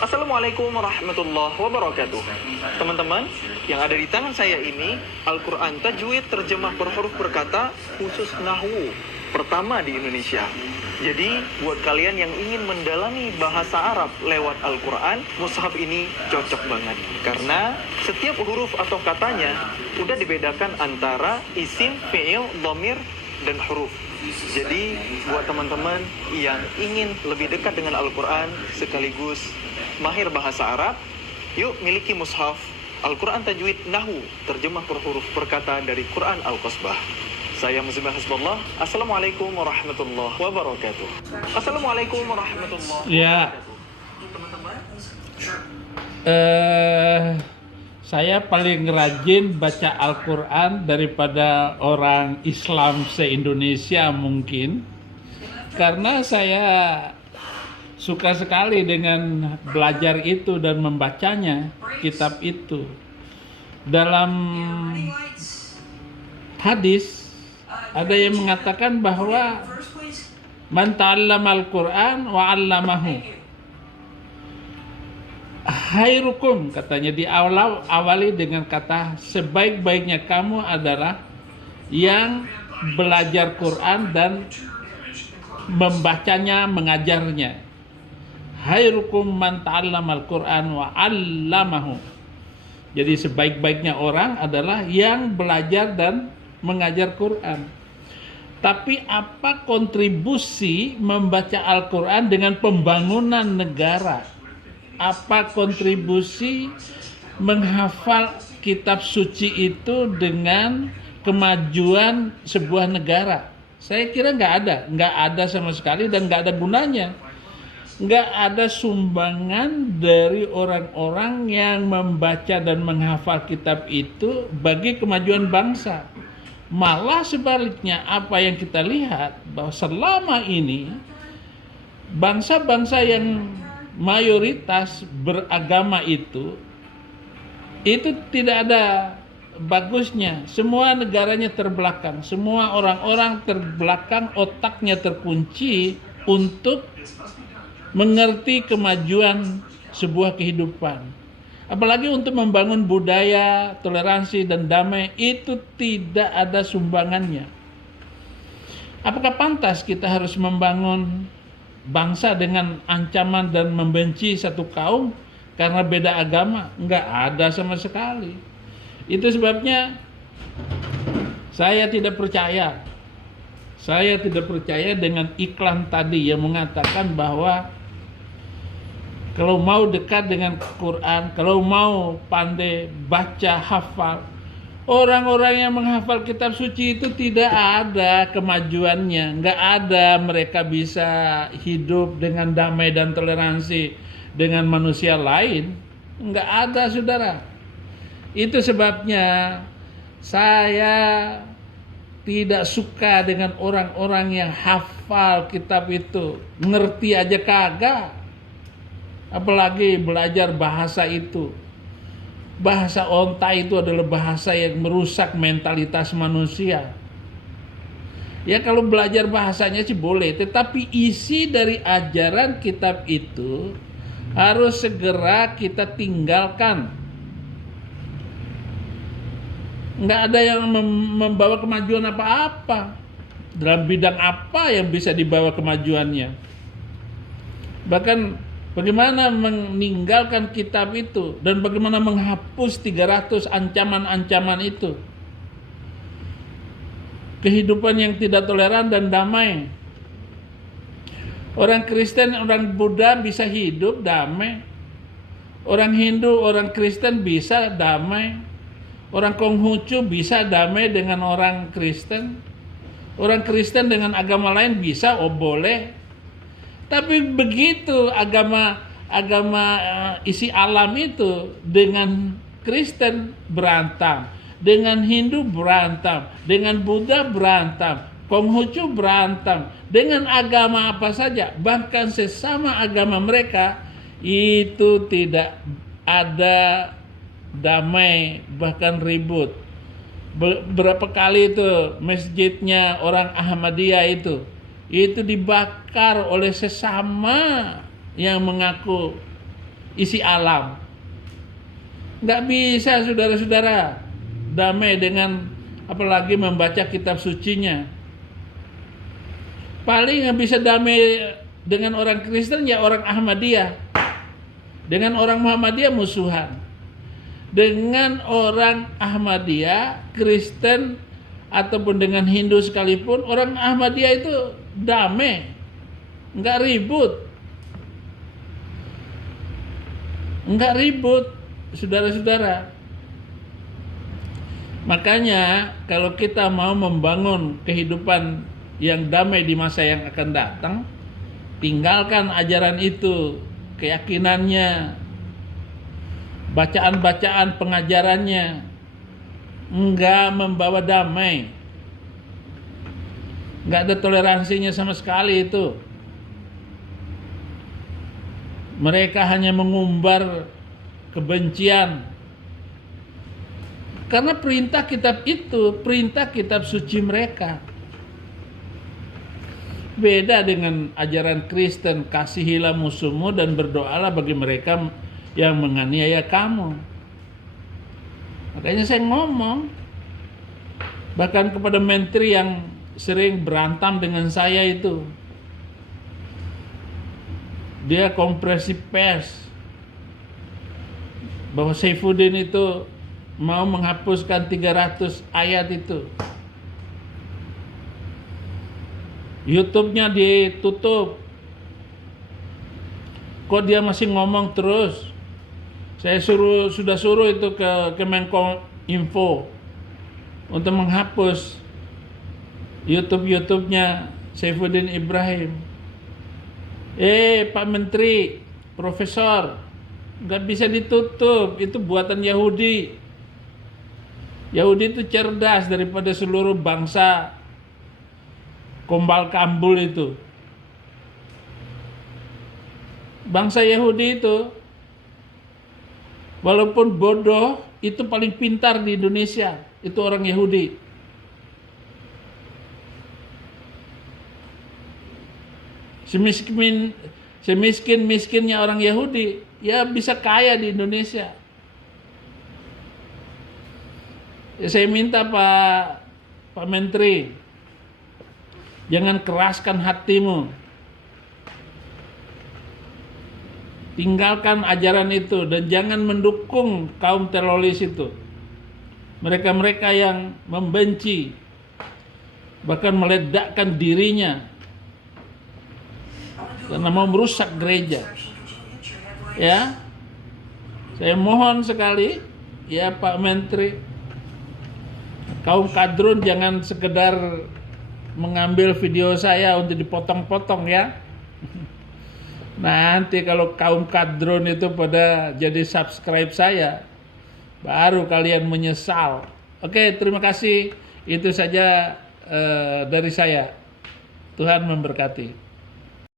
Assalamualaikum warahmatullahi wabarakatuh. Teman-teman, yang ada di tangan saya ini Al-Quran Tajwid terjemah per huruf per kata khusus Nahwu pertama di Indonesia. Jadi, buat kalian yang ingin mendalami bahasa Arab lewat Al-Quran, mushaf ini cocok banget. Karena setiap huruf atau katanya udah dibedakan antara isim, fi'il, dhamir, dan huruf. Jadi, buat teman-teman yang ingin lebih dekat dengan Al-Quran sekaligus mahir bahasa Arab, yuk miliki mushaf Al-Quran Tajwid Nahwu terjemah per huruf per kata dari Quran Al-Qasbah. Saya Muslimah Hasbullah. Assalamualaikum warahmatullahi wabarakatuh. Assalamualaikum warahmatullahi wabarakatuh. Teman-teman, saya paling rajin baca Al-Quran daripada orang Islam se-Indonesia mungkin, karena saya suka sekali dengan belajar itu dan membacanya, kitab itu. Dalam hadis ada yang mengatakan bahwa man ta'allama al-Quran wa 'allamahu khairukum, katanya diawali dengan kata sebaik-baiknya kamu adalah yang belajar Quran dan membacanya, mengajarnya. Khairukum man ta'allama al-Quran wa 'allamahu. Jadi sebaik-baiknya orang adalah yang belajar dan mengajar Quran. Tapi apa kontribusi membaca Al-Quran dengan pembangunan negara? Apa kontribusi menghafal kitab suci itu dengan kemajuan sebuah negara? Saya kira nggak ada sama sekali dan nggak ada gunanya. Nggak ada sumbangan dari orang-orang yang membaca dan menghafal kitab itu bagi kemajuan bangsa. Malah sebaliknya, apa yang kita lihat bahwa selama ini bangsa-bangsa yang mayoritas beragama itu tidak ada bagusnya. Semua negaranya terbelakang, semua orang-orang terbelakang, otaknya terkunci untuk mengerti kemajuan sebuah kehidupan. Apalagi untuk membangun budaya, toleransi, dan damai, itu tidak ada sumbangannya. Apakah pantas kita harus membangun bangsa dengan ancaman dan membenci satu kaum karena beda agama? Enggak ada sama sekali. Itu sebabnya saya tidak percaya. Saya tidak percaya dengan iklan tadi yang mengatakan bahwa kalau mau dekat dengan Quran, kalau mau pandai baca, hafal, orang-orang yang menghafal kitab suci itu tidak ada kemajuannya. Nggak ada mereka bisa hidup dengan damai dan toleransi dengan manusia lain. Nggak ada, saudara. Itu sebabnya saya tidak suka dengan orang-orang yang hafal kitab itu. Ngerti aja kagak. Apalagi belajar bahasa itu. Bahasa onta itu adalah bahasa yang merusak mentalitas manusia. Ya kalau belajar bahasanya sih boleh, tetapi isi dari ajaran kitab itu harus segera kita tinggalkan. Nggak ada yang membawa kemajuan apa-apa. Dalam bidang apa yang bisa dibawa kemajuannya? Bahkan bagaimana meninggalkan kitab itu dan bagaimana menghapus 300 ancaman-ancaman itu. Kehidupan yang tidak toleran dan damai. Orang Kristen, orang Buddha bisa hidup damai. Orang Hindu, orang Kristen bisa damai. Orang Konghucu bisa damai dengan orang Kristen. Orang Kristen dengan agama lain bisa, boleh. Tapi begitu agama isi alam itu dengan Kristen berantem, dengan Hindu berantem, dengan Buddha berantem, Konghucu berantem, dengan agama apa saja, bahkan sesama agama mereka itu tidak ada damai, bahkan ribut. Berapa kali itu masjidnya orang Ahmadiyah itu dibakar oleh sesama yang mengaku isi alam. Nggak bisa saudara-saudara damai dengan apalagi membaca kitab sucinya. Paling yang bisa damai dengan orang Kristen ya orang Ahmadiyah. Dengan orang Muhammadiyah musuhan. Dengan orang Ahmadiyah, Kristen ataupun dengan Hindu sekalipun, orang Ahmadiyah itu damai, nggak ribut, saudara-saudara. Makanya kalau kita mau membangun kehidupan yang damai di masa yang akan datang, tinggalkan ajaran itu, keyakinannya, bacaan-bacaan pengajarannya, enggak membawa damai, enggak ada toleransinya sama sekali itu. Mereka hanya mengumbar kebencian. Karena perintah kitab itu, perintah kitab suci mereka. Beda dengan ajaran Kristen, kasihilah musuhmu dan berdoalah bagi mereka yang menganiaya kamu. Makanya saya ngomong, bahkan kepada menteri yang sering berantem dengan saya itu, dia konferensi pers bahwa Saifuddin itu mau menghapuskan 300 ayat itu. YouTube-nya ditutup. Kok dia masih ngomong terus? Saya sudah suruh itu ke Kemenkominfo untuk menghapus YouTube-nya Saifuddin Ibrahim. Pak Menteri, Profesor, nggak bisa ditutup, itu buatan Yahudi. Yahudi itu cerdas daripada seluruh bangsa Kombal Kambul itu. Bangsa Yahudi itu walaupun bodoh, itu paling pintar di Indonesia, itu orang Yahudi. Semiskin-miskinnya orang Yahudi, ya bisa kaya di Indonesia. Ya, saya minta Pak Menteri, jangan keraskan hatimu. Tinggalkan ajaran itu dan jangan mendukung kaum teroris itu. Mereka-mereka yang membenci, bahkan meledakkan dirinya karena mau merusak gereja. Ya, saya mohon sekali, ya Pak Menteri, kaum kadrun jangan sekedar mengambil video saya untuk dipotong-potong ya. Nanti kalau kaum kadrun itu pada jadi subscribe saya, baru kalian menyesal. Oke, terima kasih. Itu saja dari saya. Tuhan memberkati.